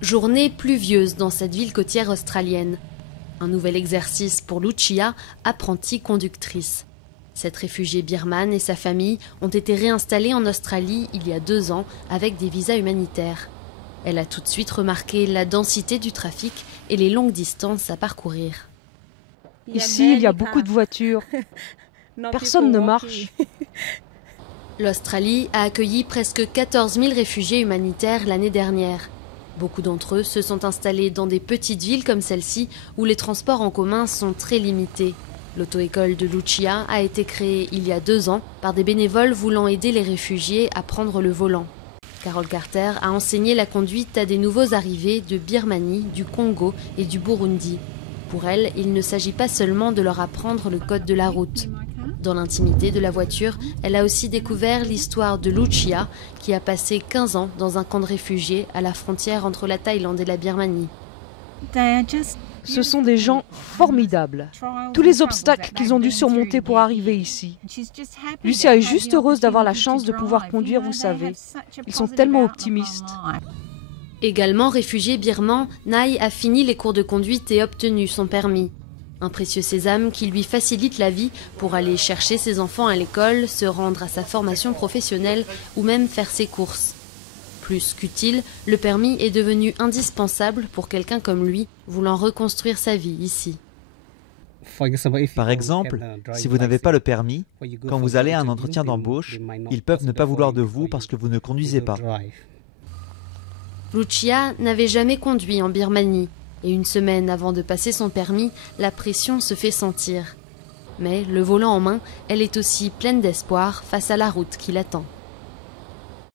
Journée pluvieuse dans cette ville côtière australienne. Un nouvel exercice pour Lucia, apprentie conductrice. Cette réfugiée birmane et sa famille ont été réinstallées en Australie il y a 2 ans avec des visas humanitaires. Elle a tout de suite remarqué la densité du trafic et les longues distances à parcourir. Ici, il y a beaucoup de voitures. Personne ne marche. L'Australie a accueilli presque 14 000 réfugiés humanitaires l'année dernière. Beaucoup d'entre eux se sont installés dans des petites villes comme celle-ci où les transports en commun sont très limités. L'auto-école de Lucia a été créée il y a 2 ans par des bénévoles voulant aider les réfugiés à prendre le volant. Carole Carter a enseigné la conduite à des nouveaux arrivés de Birmanie, du Congo et du Burundi. Pour elle, il ne s'agit pas seulement de leur apprendre le code de la route. Dans l'intimité de la voiture, elle a aussi découvert l'histoire de Lucia, qui a passé 15 ans dans un camp de réfugiés à la frontière entre la Thaïlande et la Birmanie. Ce sont des gens formidables. Tous les obstacles qu'ils ont dû surmonter pour arriver ici. Lucia est juste heureuse d'avoir la chance de pouvoir conduire, vous savez. Ils sont tellement optimistes. Également réfugié birman, Nai a fini les cours de conduite et obtenu son permis. Un précieux sésame qui lui facilite la vie pour aller chercher ses enfants à l'école, se rendre à sa formation professionnelle ou même faire ses courses. Plus qu'utile, le permis est devenu indispensable pour quelqu'un comme lui voulant reconstruire sa vie ici. Par exemple, si vous n'avez pas le permis, quand vous allez à un entretien d'embauche, ils peuvent ne pas vouloir de vous parce que vous ne conduisez pas. Lucia n'avait jamais conduit en Birmanie. Et 1 semaine avant de passer son permis, la pression se fait sentir. Mais, le volant en main, elle est aussi pleine d'espoir face à la route qui l'attend.